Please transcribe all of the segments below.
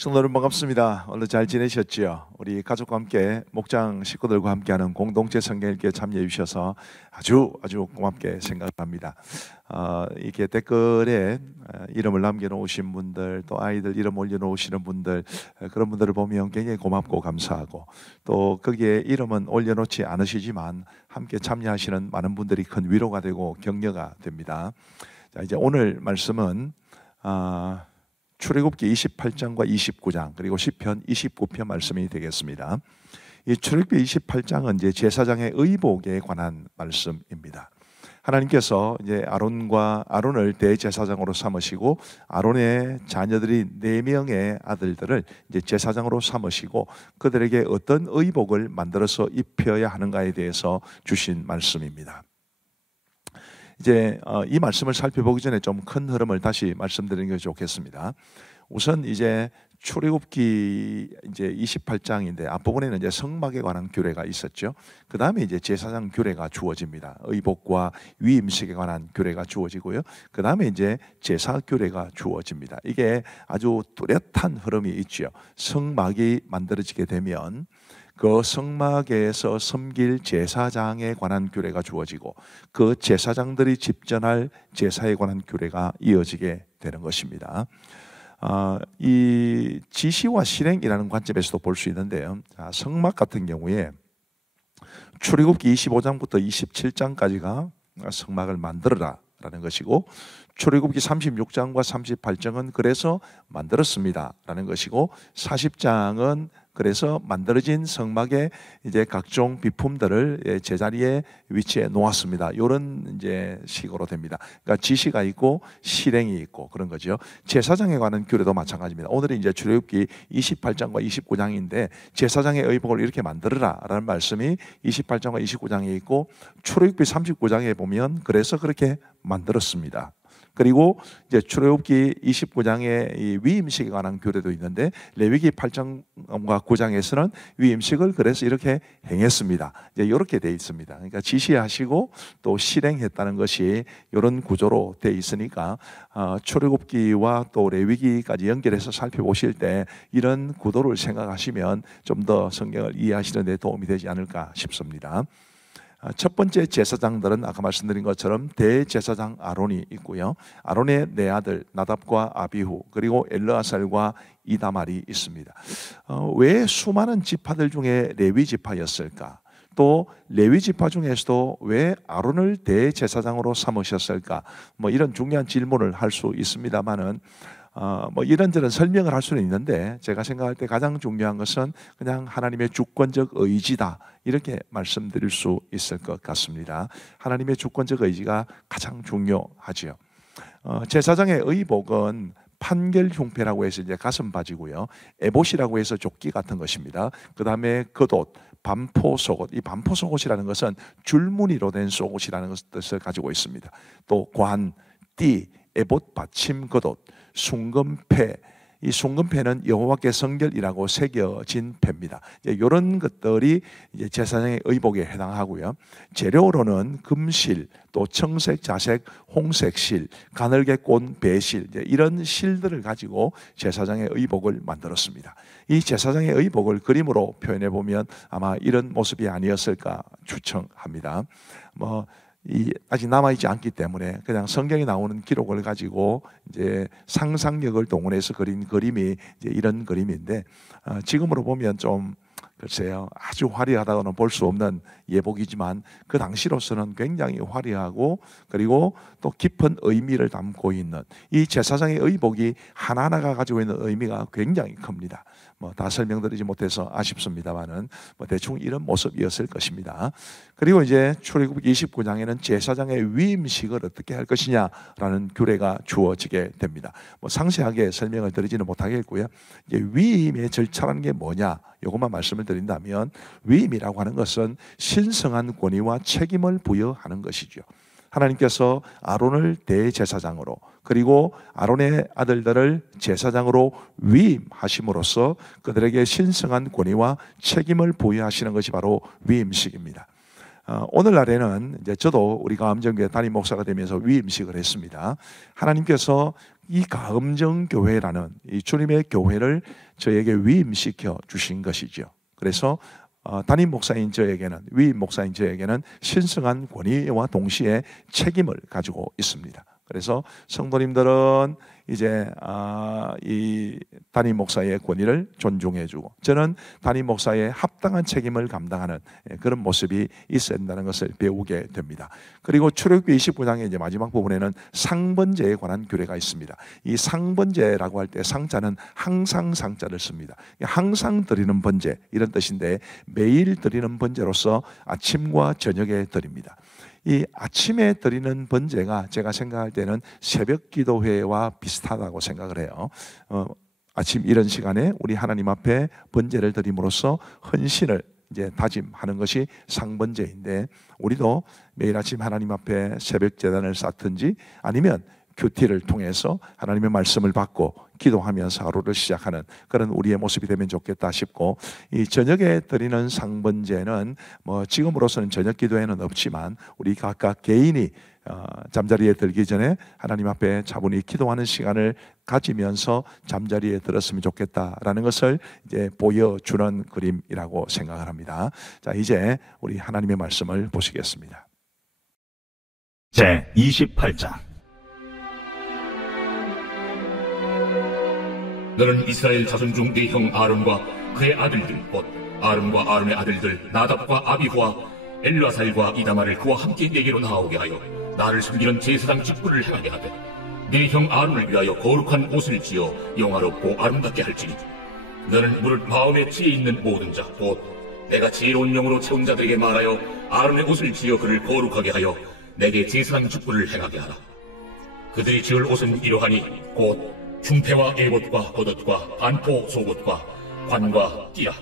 성도 여러분 반갑습니다. 오늘 잘 지내셨지요? 우리 가족과 함께 목장 식구들과 함께하는 공동체 성경 읽기에 참여해 주셔서 아주 고맙게 생각합니다. 이렇게 댓글에 이름을 남겨놓으신 분들, 또 아이들 이름 올려놓으시는 분들, 그런 분들을 보면 굉장히 고맙고 감사하고, 또 거기에 이름은 올려놓지 않으시지만 함께 참여하시는 많은 분들이 큰 위로가 되고 격려가 됩니다. 자, 이제 오늘 말씀은 출애굽기 28장과 29장 그리고 시편 29편 말씀이 되겠습니다. 이 출애굽기 28장은 이제 제사장의 의복에 관한 말씀입니다. 하나님께서 이제 아론을 대제사장으로 삼으시고 아론의 자녀들이 4명의 아들들을 이제 제사장으로 삼으시고 그들에게 어떤 의복을 만들어서 입혀야 하는가에 대해서 주신 말씀입니다. 이제 이 말씀을 살펴보기 전에 좀 큰 흐름을 다시 말씀드리는 게 좋겠습니다. 우선 이제 출애굽기 이제 28장인데 앞부분에는 이제 성막에 관한 규례가 있었죠. 그 다음에 이제 제사장 규례가 주어집니다. 의복과 위임식에 관한 규례가 주어지고요. 그 다음에 이제 제사 규례가 주어집니다. 이게 아주 뚜렷한 흐름이 있죠. 성막이 만들어지게 되면 그 성막에서 섬길 제사장에 관한 규례가 주어지고 그 제사장들이 집전할 제사에 관한 규례가 이어지게 되는 것입니다. 이 지시와 실행이라는 관점에서도 볼 수 있는데요. 성막 같은 경우에 출애굽기 25장부터 27장까지가 성막을 만들어라 라는 것이고, 출애굽기 36장과 38장은 그래서 만들었습니다 라는 것이고, 40장은 그래서 만들어진 성막의 이제 각종 비품들을 제자리에 위치해 놓았습니다. 이런 이제 식으로 됩니다. 그러니까 지시가 있고 실행이 있고 그런 거죠. 제사장에 관한 규례도 마찬가지입니다. 오늘은 이제 출애굽기 28장과 29장인데 제사장의 의복을 이렇게 만들어라라는 말씀이 28장과 29장에 있고, 출애굽기 39장에 보면 그래서 그렇게 만들었습니다. 그리고 이제 출애굽기 29장에 이 위임식에 관한 규례도 있는데 레위기 8장과 9장에서는 위임식을 그래서 이렇게 행했습니다. 이제 이렇게 돼 있습니다. 그러니까 지시하시고 또 실행했다는 것이 이런 구조로 돼 있으니까 출애굽기와 또 레위기까지 연결해서 살펴보실 때 이런 구도를 생각하시면 좀 더 성경을 이해하시는 데 도움이 되지 않을까 싶습니다. 첫 번째 제사장들은 아까 말씀드린 것처럼 대제사장 아론이 있고요. 아론의 4아들 나답과 아비후 그리고 엘르아살과 이다말이 있습니다. 왜 수많은 지파들 중에 레위 지파였을까? 또 레위 지파 중에서도 왜 아론을 대제사장으로 삼으셨을까? 이런 중요한 질문을 할 수 있습니다만은 이런저런 설명을 할 수는 있는데 제가 생각할 때 가장 중요한 것은 그냥 하나님의 주권적 의지다, 이렇게 말씀드릴 수 있을 것 같습니다. 하나님의 주권적 의지가 가장 중요하지요. 제사장의 의복은 판결 흉패라고 해서 이제 가슴 바지고요, 에봇이라고 해서 조끼 같은 것입니다. 그 다음에 겉옷, 반포 속옷. 이 반포 속옷이라는 것은 줄무늬로 된 속옷이라는 뜻을 가지고 있습니다. 또 관, 띠, 에봇 받침 겉옷, 순금패. 이 순금패는 여호와께 성결이라고 새겨진 패입니다. 이런 것들이 이제 제사장의 의복에 해당하고요. 재료로는 금실, 또 청색, 자색, 홍색 실, 가늘게 꼰 배실, 이런 실들을 가지고 제사장의 의복을 만들었습니다. 이 제사장의 의복을 그림으로 표현해 보면 아마 이런 모습이 아니었을까 추측합니다. 아직 남아있지 않기 때문에 그냥 성경에 나오는 기록을 가지고 이제 상상력을 동원해서 그린 그림이 이제 이런 그림인데, 지금으로 보면 좀 글쎄요, 아주 화려하다고는 볼 수 없는 예복이지만 그 당시로서는 굉장히 화려하고 그리고 또 깊은 의미를 담고 있는 이 제사장의 의복이 하나하나가 가지고 있는 의미가 굉장히 큽니다. 다 설명드리지 못해서 아쉽습니다만은 대충 이런 모습이었을 것입니다. 그리고 이제 출애굽기 29장에는 제사장의 위임식을 어떻게 할 것이냐라는 규례가 주어지게 됩니다. 상세하게 설명을 드리지는 못하겠고요. 이제 위임의 절차라는 게 뭐냐, 이것만 말씀을 드린다면, 위임이라고 하는 것은 신성한 권위와 책임을 부여하는 것이죠. 하나님께서 아론을 대제사장으로 그리고 아론의 아들들을 제사장으로 위임하심으로써 그들에게 신성한 권위와 책임을 부여하시는 것이 바로 위임식입니다. 오늘날에는 이제 저도 우리 가음정교회 담임 목사가 되면서 위임식을 했습니다. 하나님께서 이 가음정교회라는 이 주님의 교회를 저에게 위임시켜 주신 것이죠. 그래서 담임 목사인 저에게는, 위임 목사인 저에게는 신성한 권위와 동시에 책임을 가지고 있습니다. 그래서 성도님들은 이제 이 담임 목사의 권위를 존중해주고, 저는 담임 목사의 합당한 책임을 감당하는 그런 모습이 있어야 된다는 것을 배우게 됩니다. 그리고 출애굽기 29장의 이제 마지막 부분에는 상번제에 관한 규례가 있습니다. 이 상번제라고 할 때 상자는 항상 상자를 씁니다. 항상 드리는 번제 이런 뜻인데, 매일 드리는 번제로서 아침과 저녁에 드립니다. 이 아침에 드리는 번제가 제가 생각할 때는 새벽 기도회와 비슷하다고 생각을 해요. 아침 이런 시간에 우리 하나님 앞에 번제를 드림으로써 헌신을 이제 다짐하는 것이 상번제인데, 우리도 매일 아침 하나님 앞에 새벽 제단을 쌓든지 아니면 큐티를 통해서 하나님의 말씀을 받고 기도하면서 하루를 시작하는 그런 우리의 모습이 되면 좋겠다 싶고, 이 저녁에 드리는 상번제는 뭐 지금으로서는 저녁 기도에는 없지만 우리 각각 개인이 잠자리에 들기 전에 하나님 앞에 차분히 기도하는 시간을 가지면서 잠자리에 들었으면 좋겠다라는 것을 이제 보여주는 그림이라고 생각을 합니다. 자, 이제 우리 하나님의 말씀을 보시겠습니다. 제 28장. 너는 이스라엘 자손 중 네 형 아론과 그의 아들들 곧 아론과 아론의 아들들 나답과 아비후와 엘르아살과 이다말을 그와 함께 네게로 나오게 하여 나를 섬기는 제사장 직분을 행하게 하되, 네 형 아론을 위하여 거룩한 옷을 지어 영화롭고 아름답게 할지니, 너는 무릇 마음에 지혜 있는 모든 자 곧 내가 지혜로운 영으로 채운 자들에게 말하여 아론의 옷을 지어 그를 거룩하게 하여 내게 제사장 직분을 행하게 하라. 그들이 지을 옷은 이러하니 곧 흉패와 에봇과 겉옷과 반포 속옷과 관과 띠라.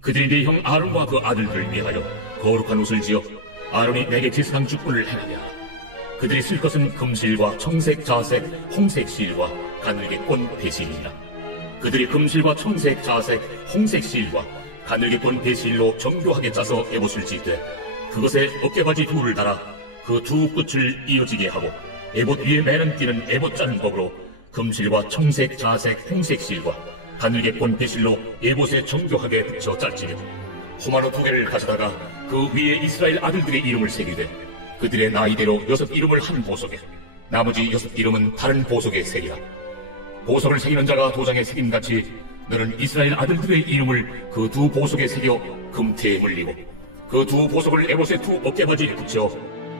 그들이 네 형 아론과 그 아들들을 위하여 거룩한 옷을 지어 아론이 내게 제사장 직분을 행하게 하라. 그들이 쓸 것은 금실과 청색, 자색, 홍색 실과 가늘게 꼰 배실이라. 그들이 금실과 청색, 자색, 홍색 실과 가늘게 꼰 배실로 정교하게 짜서 에봇을 짓되, 그것에 어깨바지 둘을 달아 그 두 끝을 이어지게 하고, 에봇 위에 매는 띠는 에봇 짜는 법으로 금실과 청색, 자색, 홍색 실과 가늘게 꼰 배실로 에봇에 정교하게 붙여 짤지며, 호마노 2개를 가져다가 그 위에 이스라엘 아들들의 이름을 새기되, 그들의 나이대로 6 이름을 한 보석에, 나머지 6 이름은 다른 보석에 새기라. 보석을 새기는 자가 도장에 새김같이 너는 이스라엘 아들들의 이름을 그 두 보석에 새겨 금태에 물리고, 그 두 보석을 에봇의 두 어깨바지에 붙여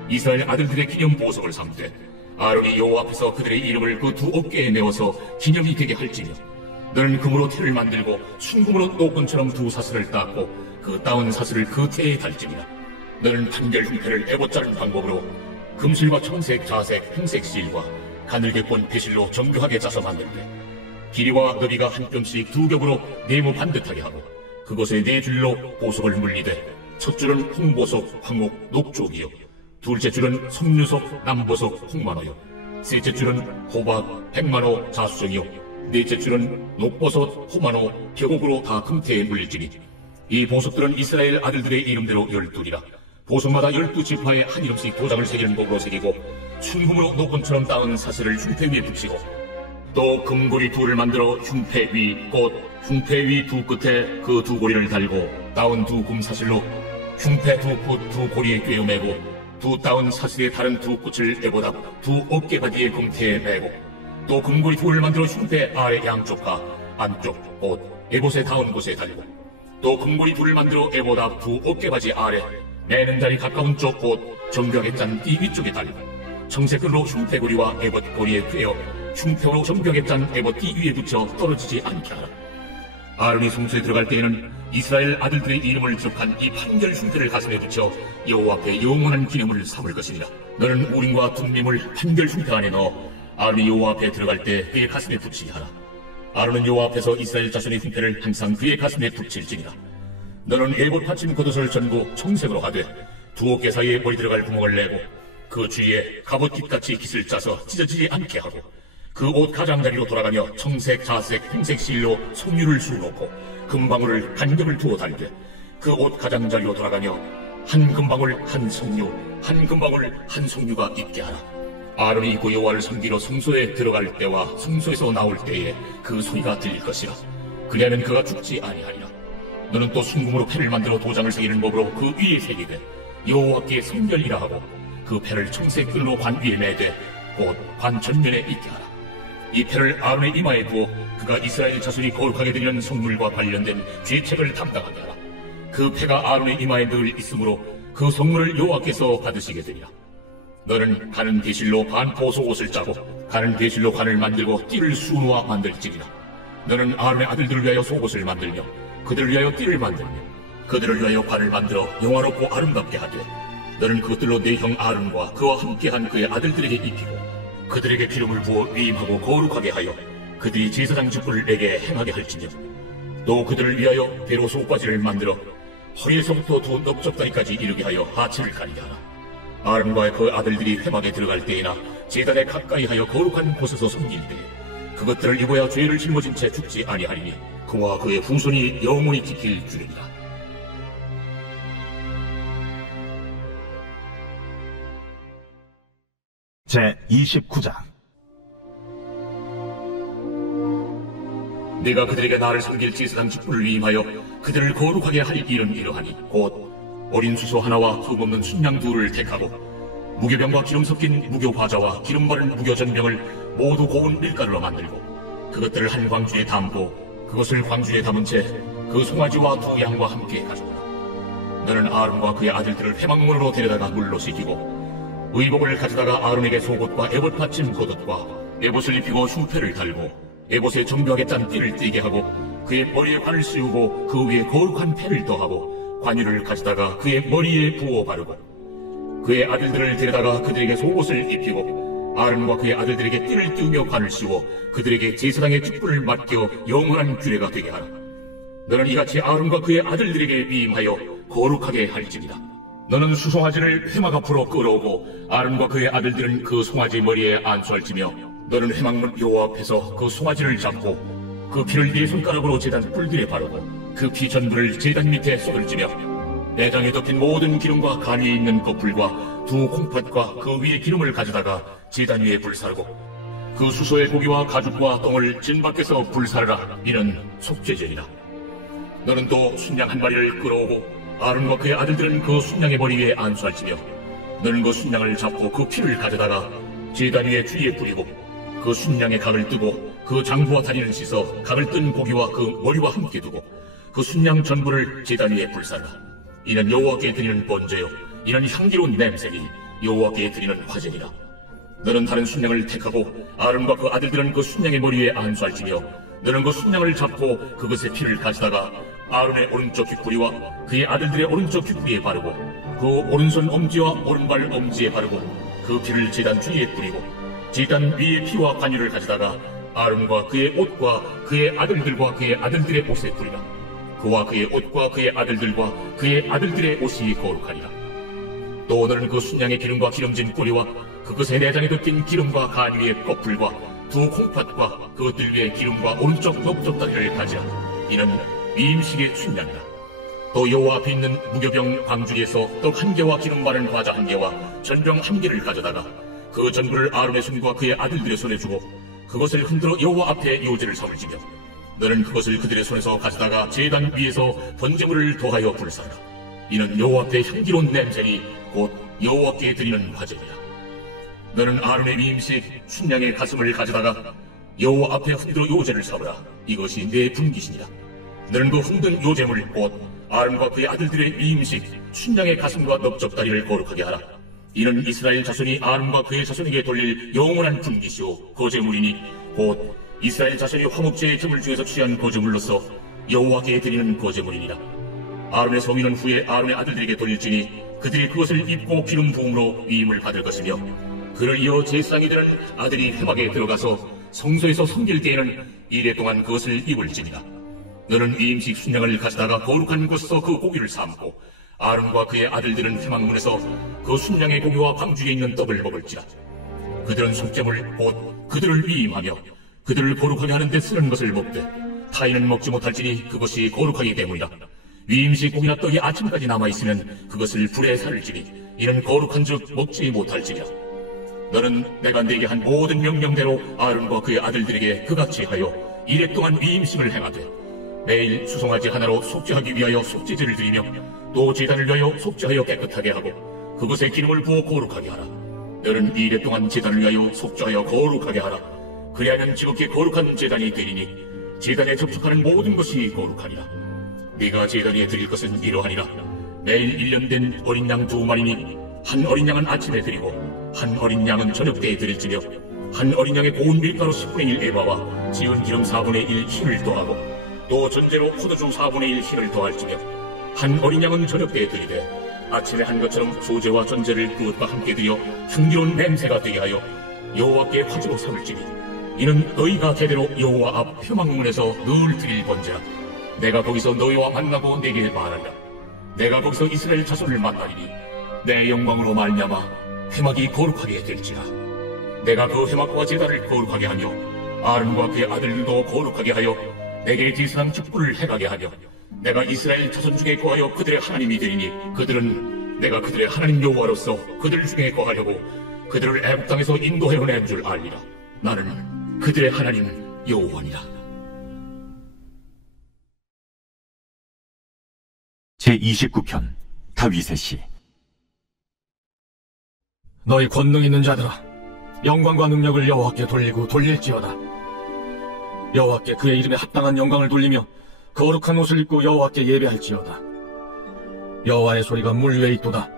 이스라엘 아들들의 기념 보석을 삼되, 아론이 여호와 앞에서 그들의 이름을 그 두 어깨에 메어서 기념이 되게 할지며, 너는 금으로 태를 만들고 순금으로 노끈처럼 두 사슬을 닦고 그 따은 사슬을 그 태에 달지니라. 너는 판결 흉패를 에봇 자른 방법으로 금실과 청색, 자색, 홍색 실과 가늘게 꼰 배실로 정교하게 짜서 만들되, 길이와 너비가 한 뼘씩 2겹으로 네모 반듯하게 하고, 그것에 4줄로 보석을 물리되, 첫 줄은 홍보석, 황옥, 녹쪽이요, 둘째 줄은 석류석, 남보석, 홍만호요, 셋째 줄은 호박, 백만호, 자수정이요, 넷째 줄은 녹버섯, 호만호, 벼곡으로 다 금태에 물릴지니, 이 보석들은 이스라엘 아들들의 이름대로 12이라. 보석마다 12지파에 한 이름씩 도장을 새기는 법으로 새기고, 순금으로 노끈처럼 따은 사슬을 흉패 위에 붙이고, 또 금고리 2를 만들어 흉패 위, 곧 흉패 위 2 끝에 그 2 고리를 달고 따은 2 금사슬로 흉패 2 끝 2 고리에 꿰어매고, 2 따은 사슬의 다른 2 끝을 에봇 앞 2 어깨바디의 금태에 매고, 또 금고리 2를 만들어 흉패 아래 양쪽과 안쪽 곧 에봇에 닿은 곳에 달고, 또 금고리 2를 만들어 에봇 앞 2 어깨바지 아래 매는 자리 가까운 쪽 곧 정교하게 짠 띠 위쪽에 달고, 청색끈으로 흉패고리와 에봇 고리에 꿰어 흉패로 정교하게 짠 에봇 띠 위에 붙여 떨어지지 않게 하라. 아론이 성소에 들어갈 때에는 이스라엘 아들들의 이름을 기록한 이 판결 흉패를 가슴에 붙여 여호와 앞에 영원한 기념을 삼을 것이니라. 너는 우림과 둠밈을 판결 흉패 안에 넣어 아론이 여호와 앞에 들어갈 때 그의 가슴에 붙이게 하라. 아론은 여호와 앞에서 이스라엘 자손의 흉패를 항상 그의 가슴에 붙일지니라. 너는 에봇 받침 겉옷을 전부 청색으로 하되 2 어깨 사이에 머리 들어갈 구멍을 내고, 그 주위에 갑옷 깃같이 깃을 짜서 찢어지지 않게 하고, 그 옷 가장자리로 돌아가며 청색, 자색, 홍색 실로 석류를 수놓고 금방울을 간격을 두어 달되, 그 옷 가장자리로 돌아가며 한 금방울 한 석류, 한 금방울 한 석류가 있게 하라. 아론이 입고 여호와를 섬기러 성소에 들어갈 때와 성소에서 나올 때에 그 소리가 들릴 것이라. 그리하면 그가 죽지 아니하리라. 너는 또 순금으로 패를 만들어 도장을 새기는 법으로 그 위에 새기되 여호와께 성결이라 하고 그 패를 청색 끈으로 관 위에 매되 곧 관 전면에 있게 하라. 이 패를 아론의 이마에 부어 그가 이스라엘 자손이 거룩하게 드리는 성물과 관련된 죄책을 담당하게 하라. 그 패가 아론의 이마에 늘 있으므로 그 성물을 여호와께서 받으시게 되리라. 너는 가는 대실로 반포 속옷을 짜고 가는 대실로 관을 만들고 띠를 수놓아 만들지니라. 너는 아론의 아들들을 위하여 속옷을 만들며 그들을 위하여 띠를 만들며 그들을 위하여 관을 만들어 영화롭고 아름답게 하되 너는 그것들로 내 형 아론과 그와 함께한 그의 아들들에게 입히고 그들에게 기름을 부어 위임하고 거룩하게 하여 그들이 제사장 직분을 내게 행하게 할지며 또 그들을 위하여 배로 속바지를 만들어 허리에서부터 두 넓적다리까지 이르게 하여 하체를 가리게 하라. 아론과 그 아들들이 회막에 들어갈 때에나 제단에 가까이 하여 거룩한 곳에서 섬길 때에 그것들을 입어야 죄를 짊어진 채 죽지 아니하리니 그와 그의 후손이 영원히 지킬 줄이니라. 제29장. 내가 그들에게 나를 섬길 제사장 직분을 위임하여 그들을 거룩하게 할 일은 이러하니 곧 어린 수소 하나와 흠없는 순양 둘을 택하고 무교병과 기름 섞인 무교과자와 기름 바른 무교전병을 모두 고운 밀가루로 만들고 그것들을 한 광주에 담고 그것을 광주에 담은 채 그 송아지와 두 양과 함께 가져오라. 너는 아론과 그의 아들들을 회막문으로 데려다가 물로 씻기고 의복을 가져다가 아론에게 속옷과 에봇 받침 겉옷과 에봇을 입히고 흉패를 달고 에봇에 정교하게 짠 띠를 띠게 하고 그의 머리에 관을 씌우고 그 위에 거룩한 패를 더하고 관유를 가져다가 그의 머리에 부어 바르고 그의 아들들을 데려다가 그들에게 속옷을 입히고 아론과 그의 아들들에게 띠를 띄우며 관을 씌워 그들에게 제사장의 직분을 맡겨 영원한 규례가 되게 하라. 너는 이같이 아론과 그의 아들들에게 위임하여 거룩하게 할지니라. 너는 수송아지를 회막 앞으로 끌어오고 아론과 그의 아들들은 그 송아지 머리에 안수할지며 너는 회막문 여호와 앞에서 그 송아지를 잡고 그 피를 네 손가락으로 제단 뿔들에 바르고 그 피 전부를 제단 밑에 쏟을지며 내장에 덮인 모든 기름과 간 위에 있는 거풀과 두 콩팥과 그 위에 기름을 가져다가 제단 위에 불사르고 그 수소의 고기와 가죽과 똥을 진 밖에서 불사르라. 이는 속죄제니라. 너는 또 순양 한 마리를 끌어오고 아론과 그의 아들들은 그 순양의 머리 위에 안수할지며 너는 그 순양을 잡고 그 피를 가져다가 제단 위에 주위에 뿌리고 그 순양의 각을 뜨고 그 장부와 다리를 씻어 각을 뜬 고기와 그 머리와 함께 두고 그 순양 전부를 제단 위에 불사르라. 이는 여호와께 드리는 번제요 이는 향기로운 냄새니 여호와께 드리는 화제니라. 너는 다른 순양을 택하고 아론과 그 아들들은 그 순양의 머리 위에 안수할지며 너는 그 순양을 잡고 그것의 피를 가져다가 아론의 오른쪽 귓구리와 그의 아들들의 오른쪽 귓구리에 바르고 그 오른손 엄지와 오른발 엄지에 바르고 그 피를 제단 주위에 뿌리고 제단 위에 피와 관유를 가져다가 아론과 그의 옷과 그의 아들들과 그의 아들들의 옷에 뿌리라. 그와 그의 옷과 그의 아들들과 그의 아들들의 옷이 거룩하리라. 또 너는 그 순양의 기름과 기름진 꼬리와 그것의 내장에 덮인 기름과 간 위의 거풀과 두 콩팥과 그것들 위에 기름과 오른쪽 넓적다리를 가지라. 이는 위임식의 순양이라. 또 여호와 앞에 있는 무교병 광주리에서 떡 한 개와 기름 바른 과자 한 개와 전병 한 개를 가져다가 그 전부를 아론의 손과 그의 아들들의 손에 주고 그것을 흔들어 여호와 앞에 요제를 삼을지며 너는 그것을 그들의 손에서 가져다가 제단 위에서 번제물을 더하여 불사르라. 이는 여호와 앞에 향기로운 냄새니 곧 여호와께 드리는 화제니라. 너는 아론의 위임식 순양의 가슴을 가져다가 여호와 앞에 흔들어 요제를 삼으라. 이것이 내 분깃이니라. 너는 그 흔든 요제물 곧 아론과 그의 아들들의 위임식 순양의 가슴과 넓적다리를 거룩하게 하라. 이는 이스라엘 자손이 아론과 그의 자손에게 돌릴 영원한 분깃이요 거제물이니 곧 이스라엘 자손이 화목제의 제물 중에서 취한 거제물로서 여호와께 드리는 거제물이니라. 아론의 성인은 후에 아론의 아들들에게 돌릴지니 그들이 그것을 입고 기름 부음으로 위임을 받을 것이며 그를 이어 제사장이 되는 아들이 회막에 들어가서 성소에서 섬길 때에는 이래 동안 그것을 입을지니라. 너는 위임식 순양을 가져다가 거룩한 곳에서 그 고기를 삶고 아론과 그의 아들들은 회막문에서 그 순양의 고기와 광주에 있는 떡을 먹을지라. 그들은 속죄물 곧 그들을 위임하며 그들을 거룩하게 하는 데 쓰는 것을 먹되 타인은 먹지 못할지니 그것이 거룩하기 때문이라. 위임식 고기나 떡이 아침까지 남아있으면 그것을 불에 살을지니 이는 거룩한즉 먹지 못할지냐. 너는 내가 네게 한 모든 명령대로 아론과 그의 아들들에게 그같이 하여 이래 동안 위임식을 행하되 매일 수송아지 하나로 속죄하기 위하여 속죄제를 드리며 또 제단을 위하여 속죄하여 깨끗하게 하고 그것에 기름을 부어 거룩하게 하라. 너는 이래 동안 제단을 위하여 속죄하여 거룩하게 하라. 그리하면 지극히 거룩한 제단이 되리니 제단에 접촉하는 모든 것이 거룩하니라. 네가 제단에 드릴 것은 이러하니라. 매일 1년 된 어린 양 2마리니 한 어린 양은 아침에 드리고 한 어린 양은 저녁 때에 드릴지며 한 어린 양의 고운 밀가루 10분의 1 에바와 지은 기름 4분의 1 흰을 더하고 또 전제로 포도주 4분의 1 흰을 더할지며 한 어린 양은 저녁 때에 드리되 아침에 한 것처럼 소제와 전제를 그것과 함께 드려 향기로운 냄새가 되게 하여 여호와께 화제로 삼을지니 이는 너희가 대대로 여호와 앞 회막문에서 늘 드릴 번제라. 내가 거기서 너희와 만나고 내게 말하리라. 내가 거기서 이스라엘 자손을 만나리니 내 영광으로 말미암아 회막이 거룩하게 될지라. 내가 그 회막과 제단을 거룩하게 하며 아론과 그의 아들들도 거룩하게 하여 내게 제사장 직분을 행하게 하며 내가 이스라엘 자손 중에 거하여 그들의 하나님이 되리니 그들은 내가 그들의 하나님 여호와로서 그들 중에 거하려고 그들을 애굽 땅에서 인도해 낸 줄 알리라. 나는 그들의 하나님 여호와니라. 제29편 다윗의 시. 너희 권능 있는 자들아, 영광과 능력을 여호와께 돌리고 돌릴지어다. 여호와께 그의 이름에 합당한 영광을 돌리며 거룩한 옷을 입고 여호와께 예배할지어다. 여호와의 소리가 물 위에 있도다.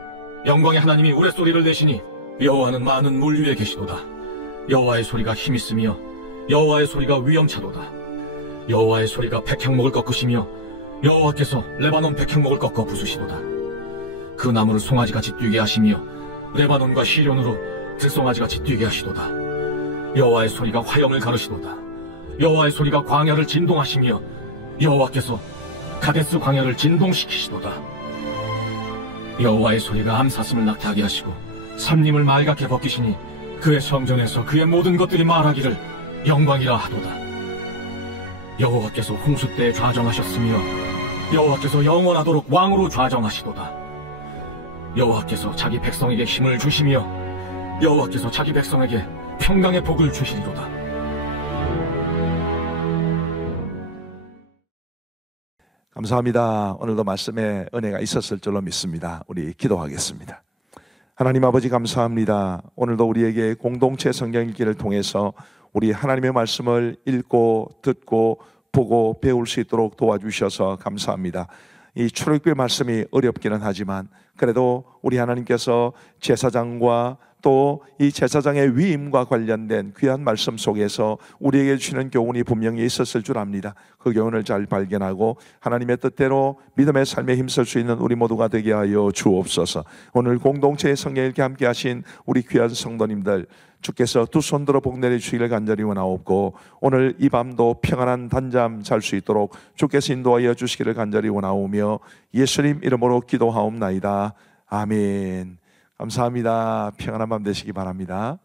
영광의 하나님이 우레소리를 내시니 여호와는 많은 물 위에 계시도다. 여호와의 소리가 힘있으며 여호와의 소리가 위엄차도다. 여호와의 소리가 백향목을 꺾으시며 여호와께서 레바논 백향목을 꺾어 부수시도다. 그 나무를 송아지같이 뛰게 하시며 레바논과 시련으로 들송아지같이 뛰게 하시도다. 여호와의 소리가 화염을 가르시도다. 여호와의 소리가 광야를 진동하시며 여호와께서 가데스 광야를 진동시키시도다. 여호와의 소리가 암사슴을 낙타하게 하시고 삼림을 말갛게 벗기시니 그의 성전에서 그의 모든 것들이 말하기를 영광이라 하도다. 여호와께서 홍수 때에 좌정하셨으며 여호와께서 영원하도록 왕으로 좌정하시도다. 여호와께서 자기 백성에게 힘을 주시며 여호와께서 자기 백성에게 평강의 복을 주시리로다. 감사합니다. 오늘도 말씀에 은혜가 있었을 줄로 믿습니다. 우리 기도하겠습니다. 하나님 아버지 감사합니다. 오늘도 우리에게 공동체 성경 읽기를 통해서 우리 하나님의 말씀을 읽고 듣고 보고 배울 수 있도록 도와주셔서 감사합니다. 이 출애굽의 말씀이 어렵기는 하지만 그래도 우리 하나님께서 제사장과 또 이 제사장의 위임과 관련된 귀한 말씀 속에서 우리에게 주시는 교훈이 분명히 있었을 줄 압니다. 그 교훈을 잘 발견하고 하나님의 뜻대로 믿음의 삶에 힘쓸 수 있는 우리 모두가 되게 하여 주옵소서. 오늘 공동체의 성경 읽기 함께 하신 우리 귀한 성도님들, 주께서 두 손 들어 복 내려 주시기를 간절히 원하옵고 오늘 이 밤도 평안한 단잠 잘 수 있도록 주께서 인도하여 주시기를 간절히 원하오며 예수님 이름으로 기도하옵나이다. 아멘. 감사합니다. 평안한 밤 되시기 바랍니다.